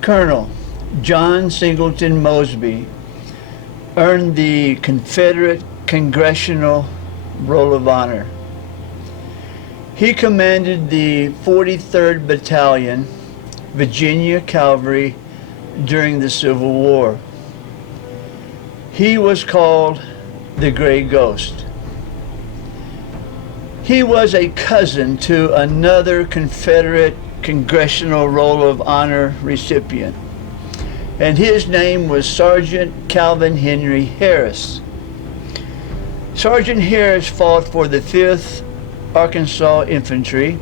Colonel John Singleton Mosby earned the Confederate Congressional Roll of Honor. He commanded the 43rd Battalion, Virginia Cavalry, during the Civil War. He was called the Gray Ghost. He was a cousin to another Confederate Congressional Roll of Honor recipient, and his name was Sergeant Calvin Henry Harris. Sergeant Harris fought for the 5th Arkansas Infantry.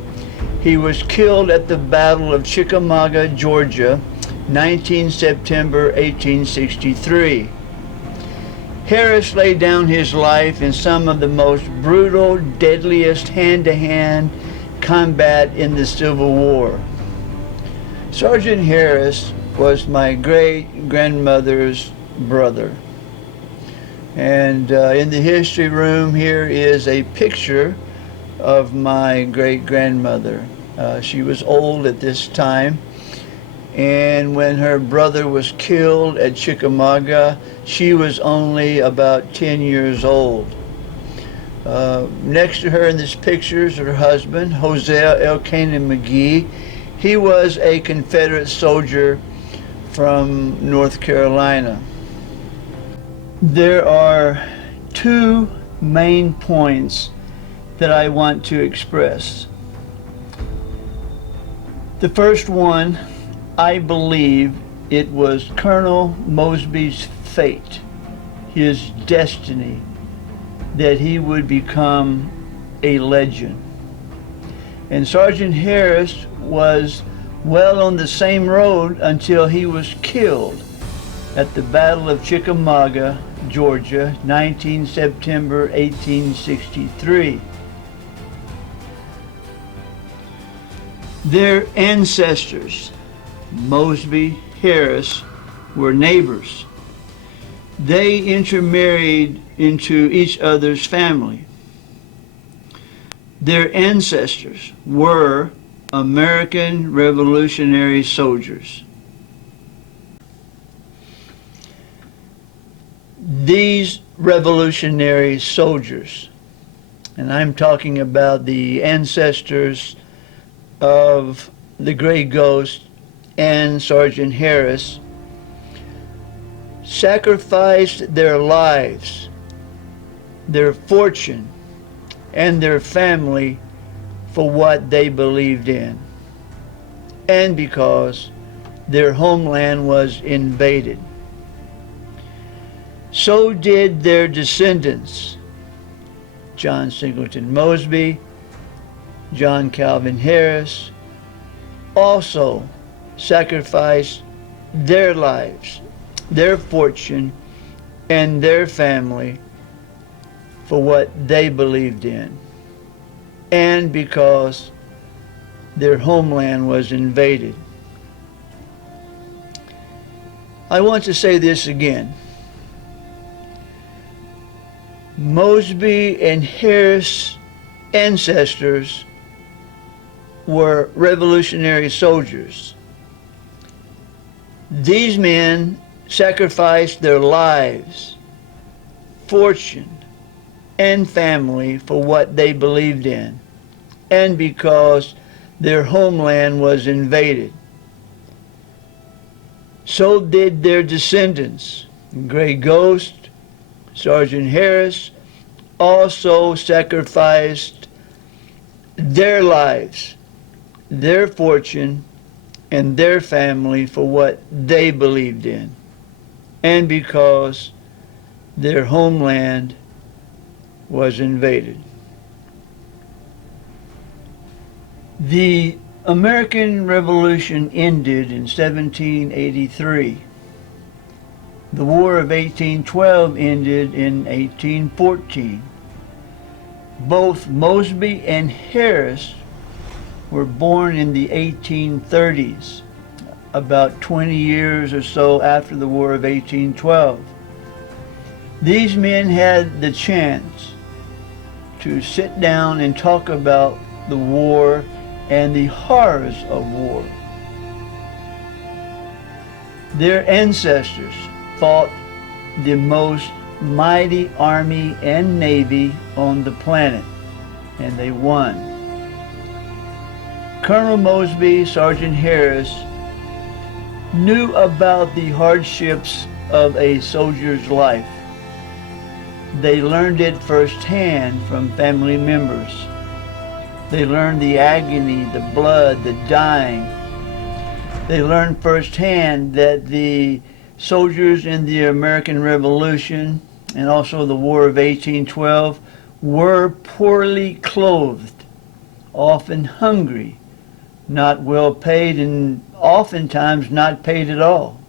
He was killed at the Battle of Chickamauga, Georgia, 19 September 1863. Harris laid down his life in some of the most brutal, deadliest hand-to-hand combat in the Civil War. Sergeant Harris was my great-grandmother's brother. And in the history room here is a picture of my great-grandmother. She was old at this time, and when her brother was killed at Chickamauga, she was only about 10 years old. Next to her in this picture is her husband, Hosea Elkanah McGee. He was a Confederate soldier from North Carolina. There are two main points that I want to express. The first one, I believe it was Colonel Mosby's fate, his destiny, that he would become a legend. And Sergeant Harris was well on the same road until he was killed at the Battle of Chickamauga, Georgia, 19 September 1863. Their ancestors, Mosby, Harris, were neighbors. They intermarried into each other's family. Their ancestors were American Revolutionary soldiers. These Revolutionary soldiers, and I'm talking about the ancestors of the Gray Ghost and Sergeant Harris, sacrificed their lives, their fortune, and their family for what they believed in, and because their homeland was invaded. So did their descendants, John Singleton Mosby, John Calvin Harris, also sacrificed their lives, their fortune, and their family for what they believed in, and because their homeland was invaded. I want to say this again. Mosby and Harris' ancestors were revolutionary soldiers. These men sacrificed their lives, fortune, and family for what they believed in, and because their homeland was invaded. So did their descendants. Gray Ghost, Sergeant Harris, also sacrificed their lives, their fortune, and their family for what they believed in, and because their homeland was invaded. The American Revolution ended in 1783. The War of 1812 ended in 1814. Both Mosby and Harris were born in the 1830s, about 20 years or so after the War of 1812. These men had the chance to sit down and talk about the war and the horrors of war. Their ancestors fought the most mighty army and navy on the planet, and they won. Colonel Mosby, Sergeant Harris, knew about the hardships of a soldier's life. They learned it firsthand from family members. They learned the agony, the blood, the dying. They learned firsthand that the soldiers in the American Revolution and also the War of 1812 were poorly clothed, often hungry, not well paid, and oftentimes not paid at all.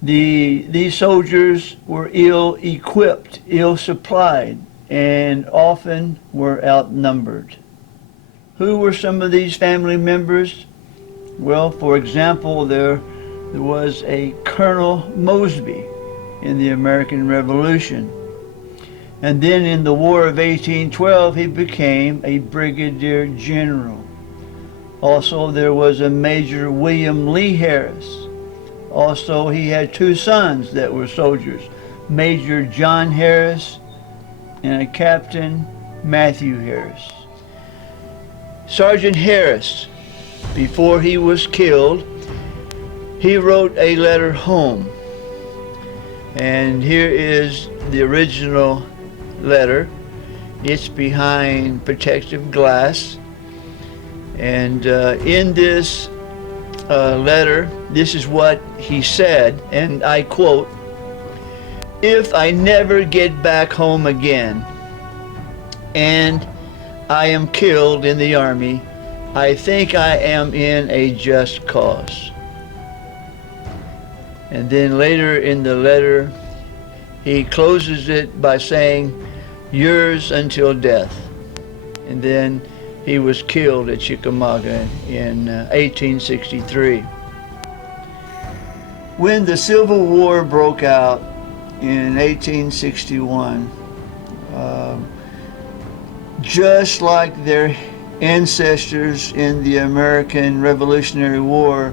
These soldiers were ill-equipped, ill-supplied, and often were outnumbered. Who were some of these family members? Well, for example, there was a Colonel Mosby in the American Revolution. And then in the War of 1812, he became a brigadier general. Also, there was a Major William Lee Harris. Also, he had two sons that were soldiers, Major John Harris and a Captain Matthew Harris. Sergeant Harris, before he was killed, he wrote a letter home. And here is the original letter. It's behind protective glass. And in this letter, this is what he said, and I quote, "If I never get back home again and I am killed in the Army, I think I am in a just cause." And then later in the letter, he closes it by saying, "Yours until death." And then he was killed at Chickamauga in 1863. When the Civil War broke out in 1861, just like their ancestors in the American Revolutionary War,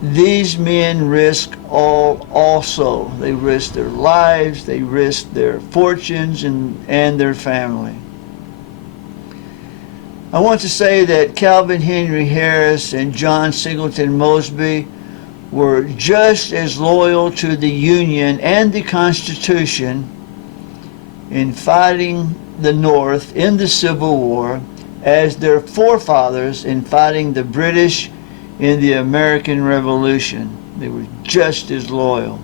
these men risked all also. They risked their lives, they risked their fortunes and their family. I want to say that Calvin Henry Harris and John Singleton Mosby were just as loyal to the Union and the Constitution in fighting the North in the Civil War as their forefathers in fighting the British in the American Revolution. They were just as loyal.